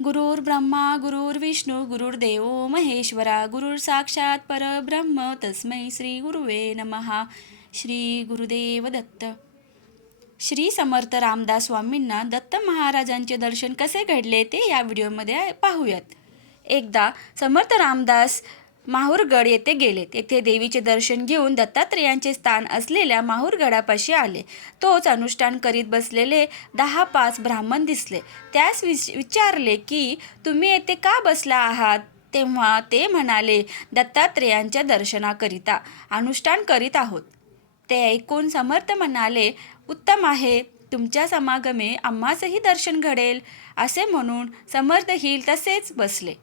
गुरुर्ब्रह्मा गुरुर्विष्णू गुरुर्देव महेश्वरा गुरुर साक्षात परब्रह्म तस्मै श्री गुरुवे नमः. श्री गुरुदेव दत्त. श्री समर्थ रामदास स्वामींना दत्त महाराजांचे दर्शन कसे घडले ते या व्हिडिओमध्ये पाहूयात. एकदा समर्थ रामदास माहूरगड येथे गेले. तेथे देवीचे दर्शन घेऊन दत्तात्रेयांचे स्थान असलेल्या माहूरगडापाशी आले. तोच अनुष्ठान करीत बसलेले 10-5 ब्राह्मण दिसले. त्यास विचारले की तुम्ही येथे का बसला आहात? तेव्हा ते म्हणाले, दत्तात्रेयांच्या दर्शनाकरिता अनुष्ठान करीत आहोत. ते ऐकून समर्थ म्हणाले, उत्तम आहे, तुमच्या समागमे आम्हासही दर्शन घडेल. असे म्हणून समर्थ ही तसेच बसले.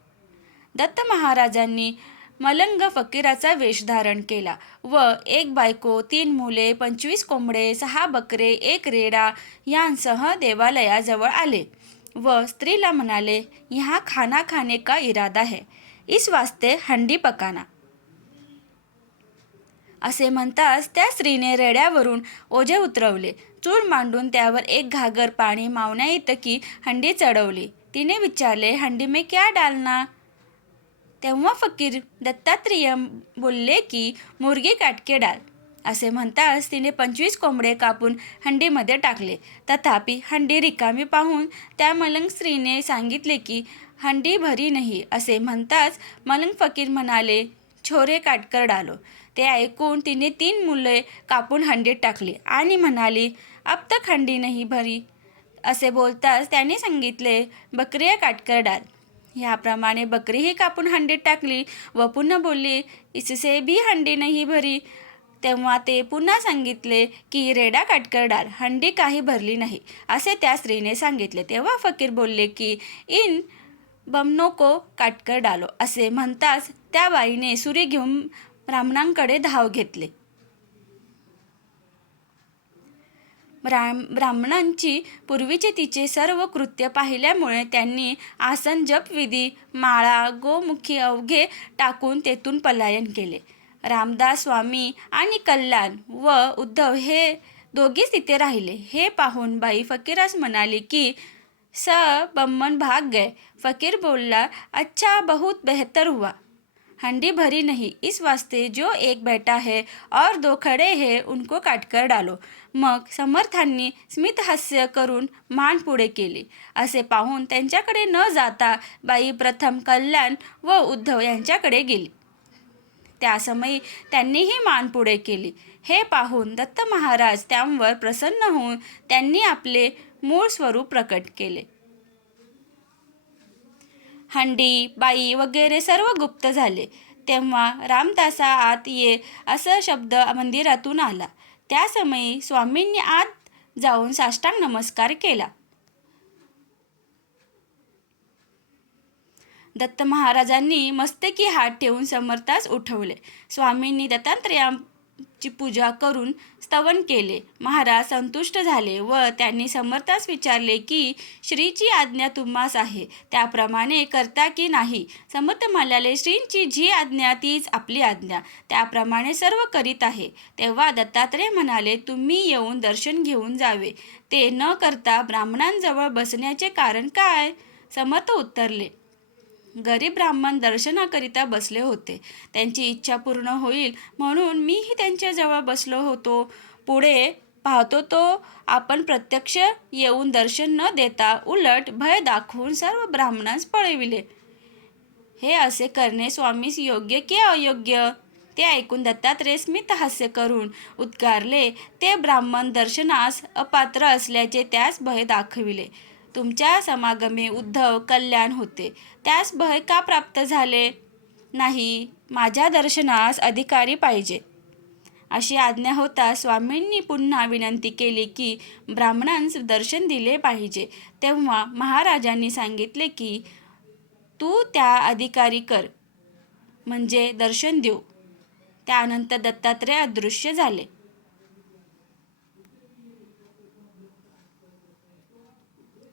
दत्त महाराजांनी मलंग फकीराचा वेश धारण केला व 1 बायको, 3 मुले, 25 कोंबडे, 6 बकरे, 1 रेडा यांसह देवालयाजवळ आले व स्त्रीला म्हणाले, यहाँ खाना खाने का इरादा है, इस वास्ते हंडी पकाना. असे म्हणताच त्या स्त्रीने रेड्यावरून ओझे उतरवले. चूल मांडून त्यावर 1 घागर पाणी मावण्या इतकी हंडी चढवली. तिने विचारले, हंडी में क्या डालना? तेव्हा फकीर दत्तात्रेय बोलले की मुर्गी काटके डाल. असे म्हणताच तिने 25 कोंबडे कापून हंडीमध्ये टाकले. तथापि हंडी रिकामी पाहून त्या मलंग स्त्रीने सांगितले की हंडी भरी नाही. असे म्हणताच मलंग फकीर म्हणाले, छोरे काटकर डालो. ते ऐकून तिने 3 मुले कापून हंडीत टाकली आणि म्हणाली, अब तक हंडी नाही भरी. असे बोलताच त्याने सांगितले, बकरिया काटकर डाल. ह्याप्रमाणे बकरीही कापून हंडीत टाकली व पुन्हा बोलली, इससे भी हंडी नाही भरी. तेव्हा ते पुन्हा सांगितले की रेडा काटकर डाल, हंडी काही भरली नाही. असे त्या स्त्रीने सांगितले. तेव्हा फकीर बोलले की इन बमनो को काटकर डालो. असे म्हणताच त्या बाईने सुरी घेऊन ब्राह्मणांकडे धाव घेतले. ब्राह्मणांची पूर्वीचे तिचे सर्व कृत्य पाहिल्यामुळे त्यांनी आसन, जपविधी, माळा, गोमुखी अवघे टाकून तेथून पलायन केले. रामदास स्वामी आणि कल्याण व उद्धव हे दोघेच तिथे राहिले. हे पाहून बाई फकीरास म्हणाली की बम्मन भाग गए. फकीर बोलला, अच्छा, बहुत बेहतर हुआ, हंडी भरी नहीं, इस वास्ते जो 1 बैठा है और 2 खड़े हैं उनको काटकर डालो. मग समर्थांनी स्मितहास्य करून मान पुढे केली. असे पाहून त्यांच्याकडे न जाता बाई प्रथम कल्याण व उद्धव यांच्याकडे गेली. त्यासमयी त्यांनीही मान पुढे केली. हे पाहून दत्त महाराज त्यांवर प्रसन्न होऊन त्यांनी आपले मूळ स्वरूप प्रकट केले. हंडी, बाई वगैरे सर्व गुप्त झाले. तेव्हा रामदासा आत ये असा शब्द मंदिरातून आला. त्या समयी स्वामींनी आत जाऊन साष्टांग नमस्कार केला. दत्त महाराजांनी मस्तकी हात ठेवून समर्थास उठवले. स्वामींनी दत्तात्रेयांची पूजा करून स्तवन केले. महाराज संतुष्ट झाले व त्यांनी समर्थास विचारले की श्रीची आज्ञा तुम्हास आहे त्याप्रमाणे करता की नाही? समर्थ म्हणाले, श्रींची जी आज्ञा तीच आपली आज्ञा, त्याप्रमाणे सर्व करीत आहे. तेव्हा दत्तात्रेय म्हणाले, तुम्ही येऊन दर्शन घेऊन जावे, ते न करता ब्राह्मणांजवळ बसण्याचे कारण काय? समर्थ उत्तरले, गरीब ब्राह्मण दर्शनाकरिता बसले होते. त्यांची इच्छा पूर्ण होईल म्हणून मीही त्यांच्याजवळ बसलो होतो. पुढे पाहतो तो आपण प्रत्यक्ष येऊन दर्शन न देता उलट भय दाखवून सर्व ब्राह्मणांस पळविले. हे असे करणे स्वामीस योग्य की अयोग्य? ते ऐकून दत्तात्रेय स्मितहास्य करून उद्गारले, ते ब्राह्मण दर्शनास अपात्र असल्याचे त्यास भय दाखविले. तुमच्या समागमे उद्धव, कल्याण होते, त्यास भय का प्राप्त झाले नाही? माझ्या दर्शनास अधिकारी पाहिजे. अशी आज्ञा होता स्वामींनी पुन्हा विनंती केली की ब्राह्मणांस दर्शन दिले पाहिजे. तेव्हा महाराजांनी सांगितले की तू त्या अधिकारी कर, म्हणजे दर्शन देऊ. त्यानंतर दत्तात्रेय अदृश्य झाले.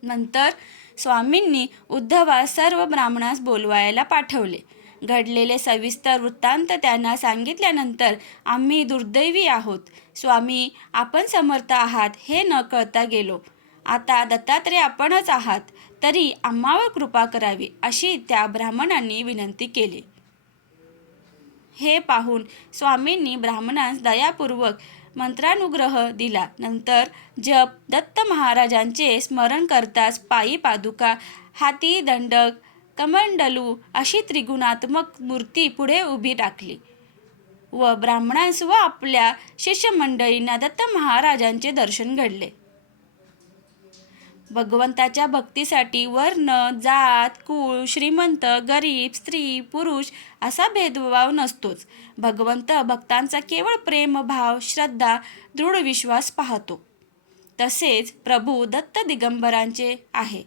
नंतर स्वामींनी उद्धवास सर्व ब्राह्मणास बोलवायला पाठवले. घडलेले सविस्तर वृत्तांत त्यांना सांगितल्यानंतर, आम्ही दुर्दैवी आहोत स्वामी, आपण समर्थ आहात हे न कळता गेलो. आता दत्तात्रेय आपणच आहात तरी आम्हावर कृपा करावी अशी त्या ब्राह्मणांनी विनंती केली. हे पाहून स्वामींनी ब्राह्मणास दयापूर्वक मंत्रानुग्रह दिला. नंतर जप दत्त महाराजांचे स्मरण करताच पायी पादुका, हाती दंडक, कमंडलू अशी त्रिगुणात्मक मूर्ती पुढे उभी टाकली व ब्राह्मणांस व आपल्या शिष्यमंडळींना दत्त महाराजांचे दर्शन घडले. भगवंताच्या भक्तीसाठी वर्ण, जात, कुळ, श्रीमंत, गरीब, स्त्री, पुरुष असा भेदभाव नसतोच. भगवंत भक्तांचा केवळ प्रेम भाव, श्रद्धा, दृढ विश्वास पाहतो. तसेच प्रभू दत्त दिगंबरांचे आहे.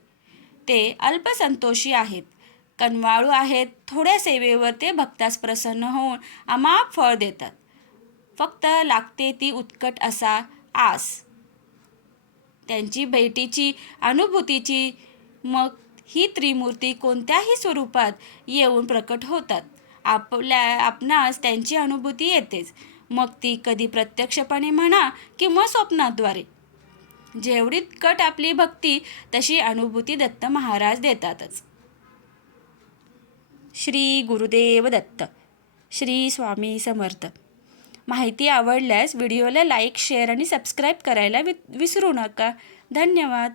ते अल्पसंतोषी आहेत, कनवाळू आहेत. थोड्या सेवेवर ते भक्तास प्रसन्न होऊन अमाप फळ देतात. फक्त लागते ती उत्कट असा आस त्यांची भेटीची, अनुभूतीची. मग ही त्रिमूर्ती कोणत्याही स्वरूपात येऊन प्रकट होतात. आपणास त्यांची अनुभूती येतेच, मग ती कधी प्रत्यक्षपणे म्हणा किंवा स्वप्नाद्वारे. जेवढी कट आपली भक्ती तशी अनुभूती दत्त महाराज देतातच. श्री गुरुदेव दत्त. श्री स्वामी समर्थ. माहिती आवडल्यास व्हिडिओला लाईक, शेअर आणि सबस्क्राईब करायला विसरू नका. धन्यवाद.